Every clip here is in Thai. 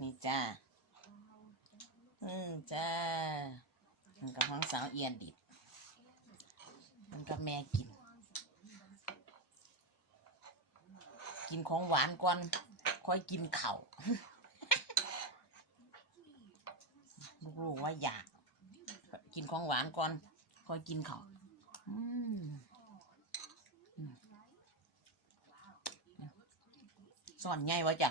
นี่จ้า อืมจ้า มันกับห้องสาวเอียนดิบ มันกับแม่กิน กินของหวานก่อน ค่อยกินเข่าลูกๆว่าอยาก กินของหวานก่อน ค่อยกินเข่าวอืมอืมสอนไงวะจ้ะ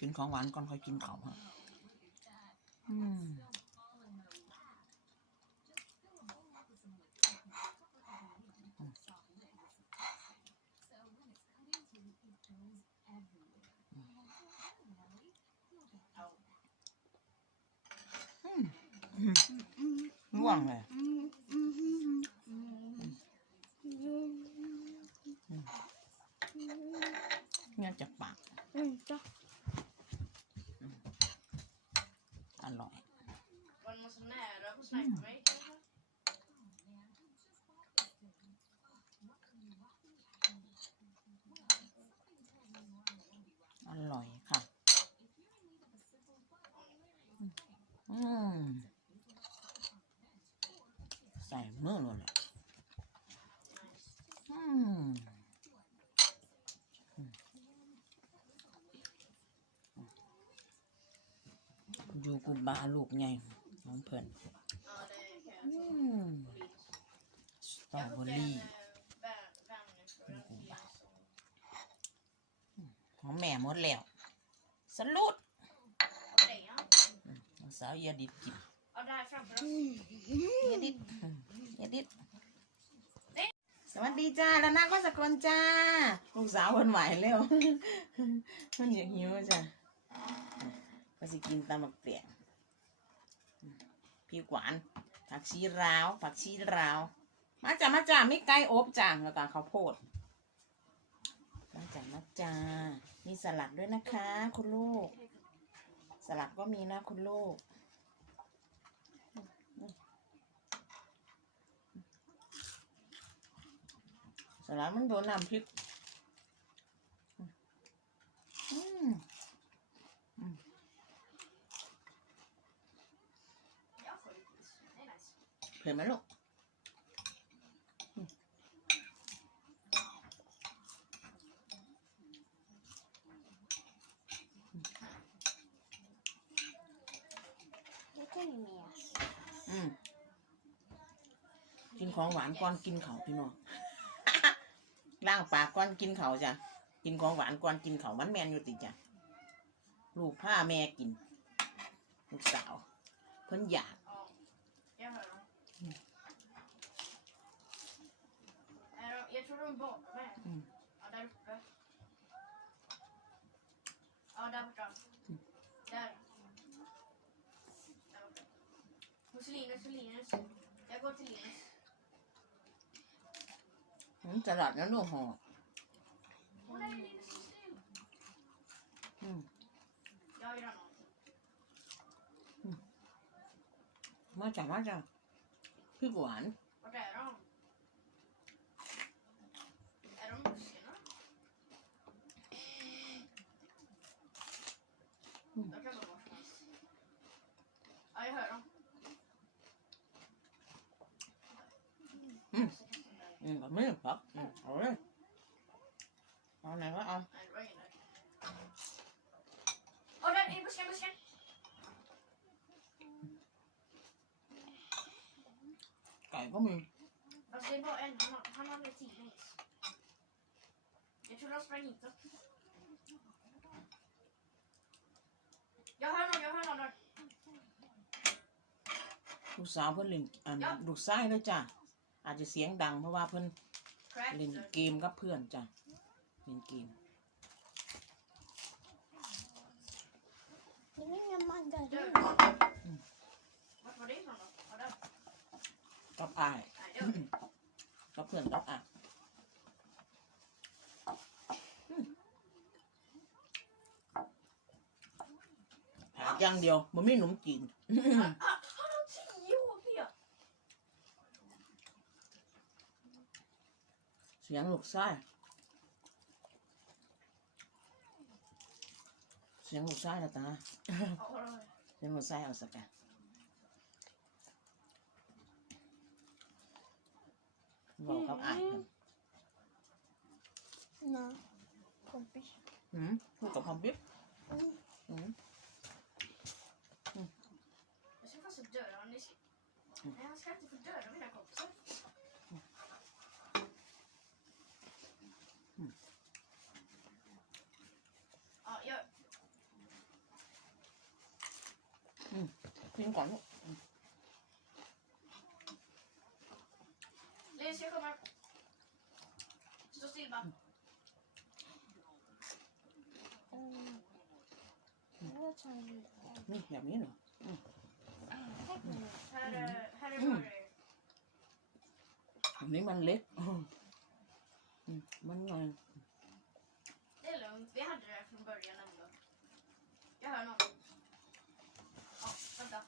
กินของหวานก่อนค่อยกินเขาวฮะอืมง่วงเลยเงี้ยจากปาก อร่อย Var det någon så nära på snipa mig? kanske? อร่อยค่ะ อืม ใส่มือเลยแหละอืมอยู่กุบาลูกไงน้องเพิ่อน Ja, det kan jag อืมสตรอเบอรี่ en eh, vän- vänner för Linus. ของแม่หมดแล้วสรุดสาวเอียดิบกิน Ja, det här framför oss. เอียดิบเอียดิบสวัสดีจ้าแล้วนักก็สกลจ้าลูกสาวคนไหวเร็วมันอยากหิวจ้ะก็สิกินตามบักเปียกพี่กวาน ผักชีราวผักชีราว มาจ้ามาจ้าไมีไก่อบจ้าแล้วก็ข้าวโพด มาจ้ามาจ้ามีสลัดด้วยนะคะ คุณลูก สลัดก็มีนะคุณลูกสลัดมันโดนน้ำพริก อืม Ja, skitkul. Det är nice. เผ็ดไหมลูกอืมกินของหวานก่อนกินเขาวพี่น้องล้างปากก่อนกินเขาวจ้ะ กินของหวานก่อนกินเขาวมันแมนอยู่ติจ้ะ ลูกผ้าแม่กิน ลูกสาว เพิ่นอยาก Ja, jag hör dem. Är de- Jag tror de är bakom mig. Mm. Ja, där uppe. Ja, där borta. Där. Där borta. Hos Linus, hos Linus. Jag går till Linus. อืมสลัดนะลูกห่อ Åh nej, Linus står still. อืม Jag vill ha någon. มาจ้ะมาจ้ะพี่หวาน ừ, còn miếng phật ừ, ủa con này quá ông Ô đây, em bước xem, bước xem. Cải có mì, Jag ser bara en, han har, han har med tio Jag tror han sprang hitåt. Jag hör någon, jag hör någon. Đồ sáu với liền, à, đồ sai đó chà. อาจจะเสียงดังเพราะว่าเพิ่อนเล่นเกมกับเพื่อนจ้ะเล่นเกม กับอายกับเพื่อนกับอายอืมหาอย่างเดียวมันไม่หนุ่มจีน เสียงลูกชายเสียงลูกชายแล้วตา Ja, vadå? เสียงลูกชายเอาสักกันบอกกับอายเพิ่น Nej. Kompis. หืมพูดกับพอมบิ๊บ Mm. หืม Jag ska fast döda honom. Ni ska... Nej, han ska inte få döda mina kompisar. Här är Mm. bara grejer. อันนี้มันเล็กอืมมันไง Det är lugnt. Vi hade det från början ändå. Jag hör någon. Ja, vänta.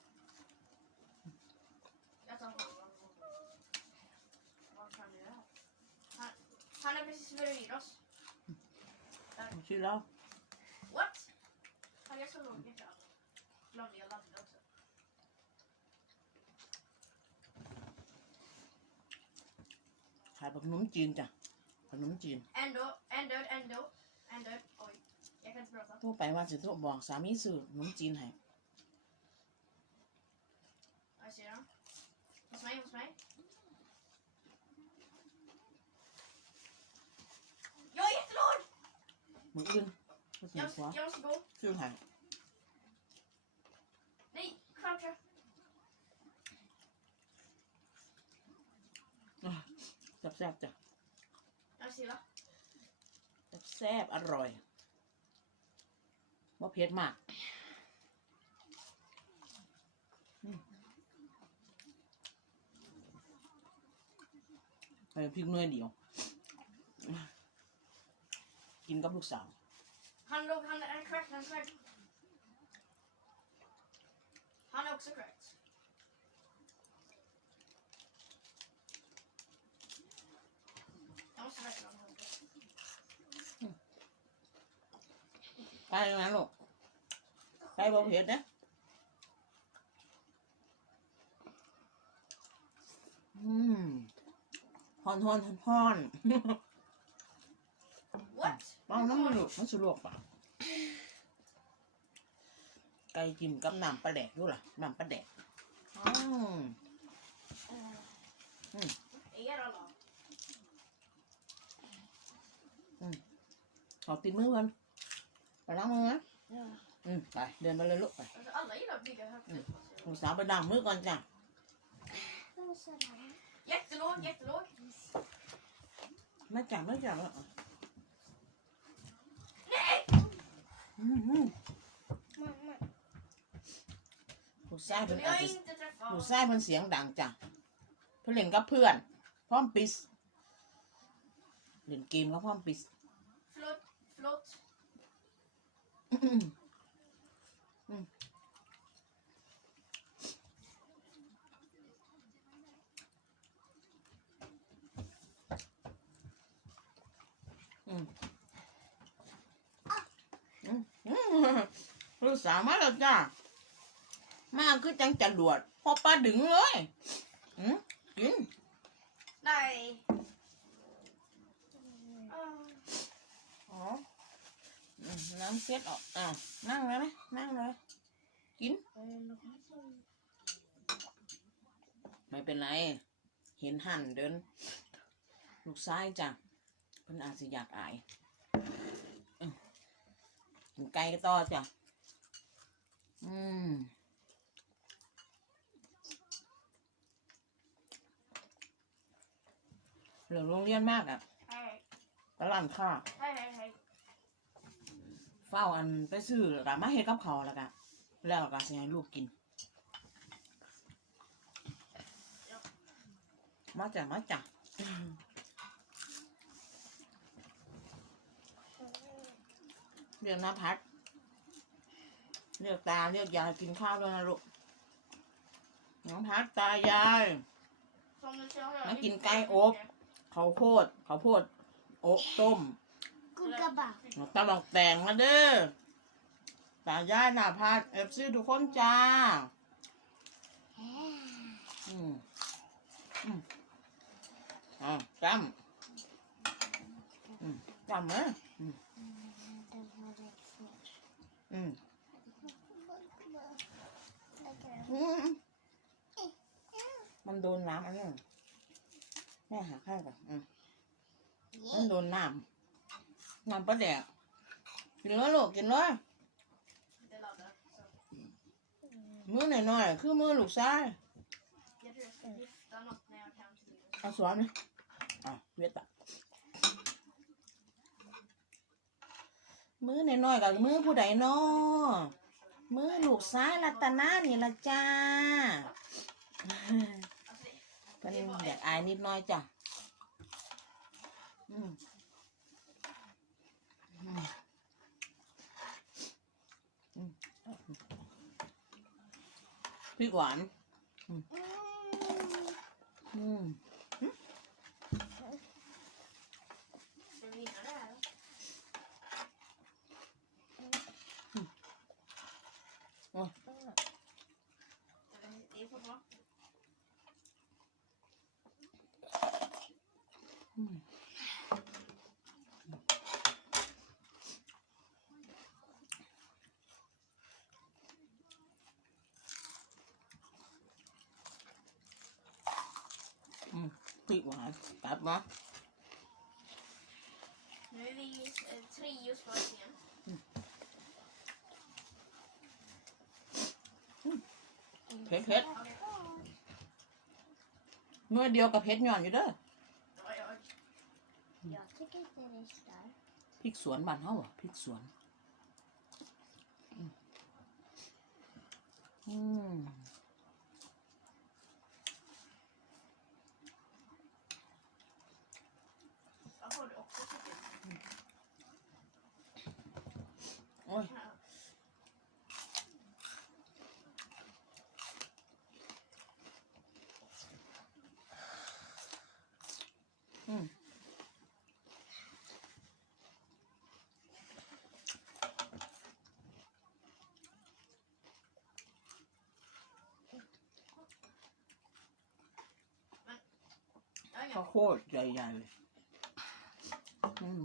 Jag tar honom. Vad fan är det här? Han, han är precis bredvid oss. ชื่อแล้ว What? Han är så långt ifrån. Glömde jag ladda också. ขายแบบขนมจีนจ้ะขนมจีน Ändå, en död, en död, en död. Oj, jag kan inte prata. ทั่วไปว่าจะโทรบอกสามีซื้อขนมจีนให้ Jag ser dem. Hos mig, hos mig. Jag är jättelåg! มืออื่นก็สิ Jag ขวา måste, jag måste gå. ซื้อให้ Nej, croucha. แซ่บๆจ้ะ Jag ser va? แซ่บๆอร่อยว่าเผ็ดมากอืมใส่พริกหน้อยเดียว กินกับลูกสาว Han låg, han är cracked, han är cracked. Han är också cracked. Jag måste verkligen ha honom. ไปยังไงลูกไปบ่เผ็ดนะอืมฮอนฮอนฮอนฮอน What? เมาน้ำมันลูกมันสลวกปะไก่จิ้มกับน้ำปลาแดกดูล่ะน้ำปลาแดกอืม Er alla? ขอติดมือกันไปล้างมือนะ Ja. อืมไปเดินไปเลยลูกไป Alltså, alla gillar att bygga högt upp. ลูกสาวไปล้างมือก่อนจ้ะ Det var så här. Jättelåg, jättelåg. ไม่จับไม่จับแล้ว Nej! ผู้ชายเป็นอาจจะผู้ชายมันเสียงดังจ้ะเพื่อนเล่นกับเพื่อนพร้อมปิสเล่นเกมกับพร้อมปิส Förlåt, förlåt. อืมอืมอืมอืมอืมลูก สาวมาแล้วจ้า มาคือจังจรวดพอปลาดึงเลยอืมกิน Nej. Ah. อ๋ออืมน้ำเซ็ตออกอะนั่งเลยไหมนั่งเลย กิน ไม่เป็นไร เห็นหั่นเดิน ลูกซ้ายจ้ะเพิ่นอาจจะอยากอายอืมกินไก่ก็ต่อจ้ะ เหลือโรงเรียนมากอะใช่ตลาดข้าใเฝ้าอันไปซื้อแก็มาเฮ็ดกับเขาแล้วกะแล้วก็สิให้ลูกกิน มาจ้ะมาจ้ะเรียน้นพัด เรียกตาเรียกยายกินข้าวด้วยนะลูกน้องพัดตายาย som du ser här. มากินไก่อบเขาวโพดเขาวโพดอบต้ม Kukaba. ตลอกแต่งมาเด้อตายายนาพัดเอฟซีทุกคนจ้าอืมอืมอ่าจำอืมจำไหมอืมอืมอื มมันโดนน้ำอันนี้แม่หาข้าวก่อนอืมมันโดนน้ำน้ำปลาแดกกินเลยลูกกินเลย Det laddar. Så. มือหน่อยๆคือมือลูกชาย Jag tror jag ska lyfta något när jag kan till det. เอาสวนนี่อะเวตะมือหน่อยๆกับมือผู้ใดน้อ มือลูกซ้ายรัตนานี่ละจ้าเพิ่นอยากอายนิดน้อยจ้ะอืมอืมอืมพริกหวาน อืม vi hinna det här? Eller, Det är så bra. อืมอื มพริกหวานกลับมา Nu är vi eh, tre just kvar igen. เผ็ดเผ็ด Okej. เมื่อเดียวกับเผ็ดหย่อนอยู่เด้อ Oj, oj. Jag tycker inte det är starkt. พริกสวนบ้านเฮาอะพริกสวน อืมอืม Jag får det också tycker jag. โอ้ย Ja. อืม Jag har ข้า inga. วโพดใหญ่ๆเลยอืม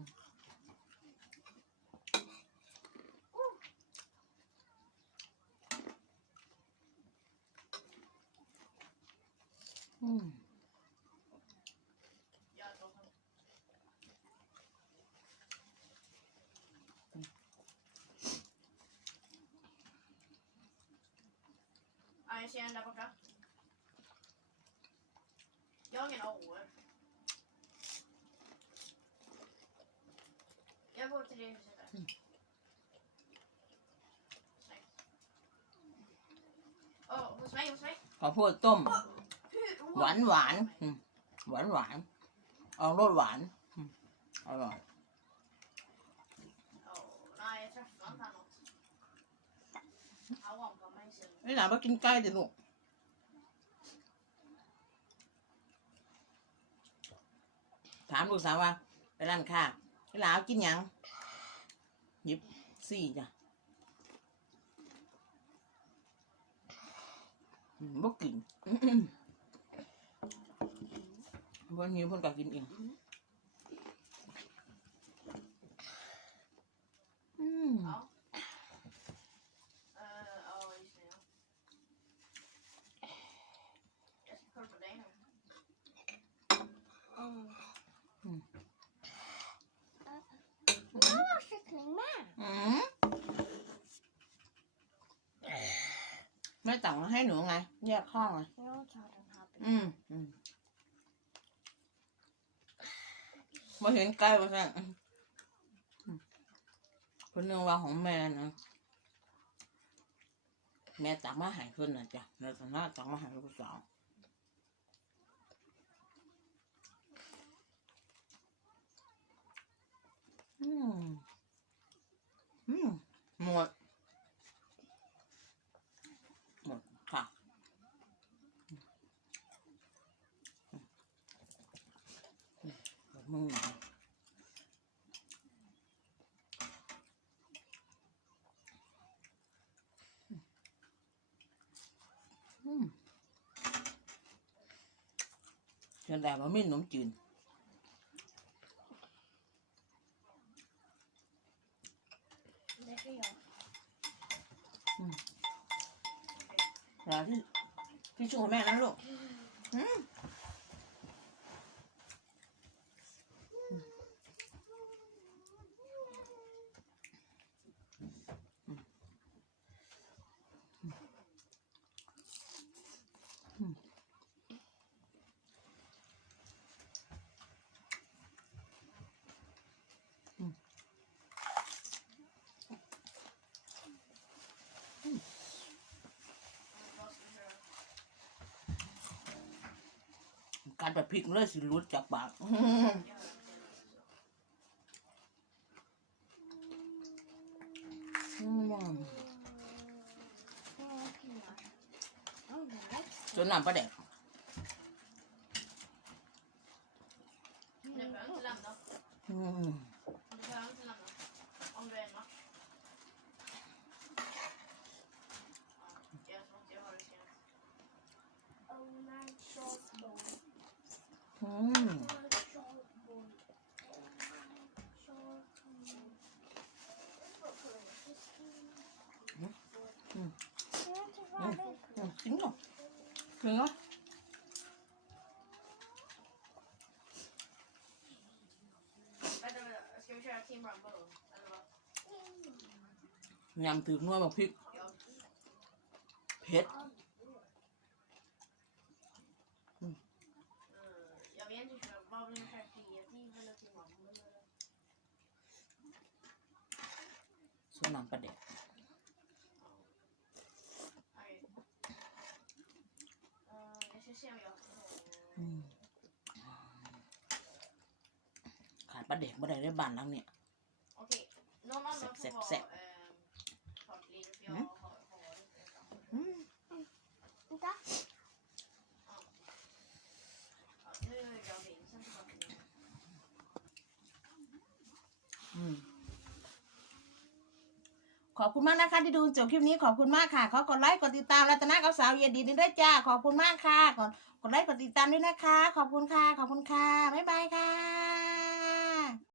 Jag har ingen år. Jag går till det huset där. Mm. Snyggt. Åh, hos mig, hos mig. ข้าวโพดต้ม Hur? หวานหวานๆอืมหวานหวานๆเอารสหวานอืมอร่อย Åh, nej, jag träffade inte något. Han wampade mig sen. นี่หลานมากินไก่เดี๋ยวลูก ถามลูกสาวว่า ไปร้านค้านี่หลานเอากินหยังหยิบสี่จ้ะอืมบ่กินอื้อๆวันนี้เพิ่นก็กินเองอืม ja, just det. Ja. Jag ska kolla på dig nu. Mm. Jag har kyckling med. อืมไม่ต่างให้หนูไงแยกข้าวไง Jag tar den här biten. อืมอืมมาเห็นใกล้มาสั่งคนนึงว่าของแม่นะแม่ตักมาหายเพิ่นนะจ้ะในฐานะตักมาหายลูกสาวอืม อืมหมด หมดค่ะมึงอืมเดี๋ยวแต่มันไม่ขนมจีน Det är jag. แล้วที่ที่ชูแม่นะลูกอืม การแบบพริกเลยสิรุดจากปากอืมอืม Två pinnar. Åh, det är lätt. จนน้ำปลาแดก det är. อืมกินก่อนกินก่อน Vänta, vänta. Ska vi köra Team Rumble? Eller vad? ยำถือนัวแบบพริก Ja. เผ็ด Mm, jag vet inte. Vad vill ni köra? Kreativ eller Team Rumble? Eller? ส่วนน้ำปลาแดก Okej. Eh, jag ska se om jag... อืม ขาดปลาแดกบ่ได้ได้บ้านหลังเนี่ย Okej. Någon annan Säpp, får säpp, vara säpp. eh, kartlinje för jag Mm. har, har varit redan. อืม Vänta. Ja, nu är jag Vincent på kartlinjen. อืม ขอบคุณมากนะคะที่ดูจบคลิปนี้ขอบคุณมากค่ะ ขอกดไลค์กดติดตามรัตนากับสาวเย็นดีด้วยจ้า ขอบคุณมากค่ะกดกดไลค์กดติดตามด้วยนะคะ ขอบคุณค่ะ ขอบคุณค่ะ บ๊ายบายค่ะ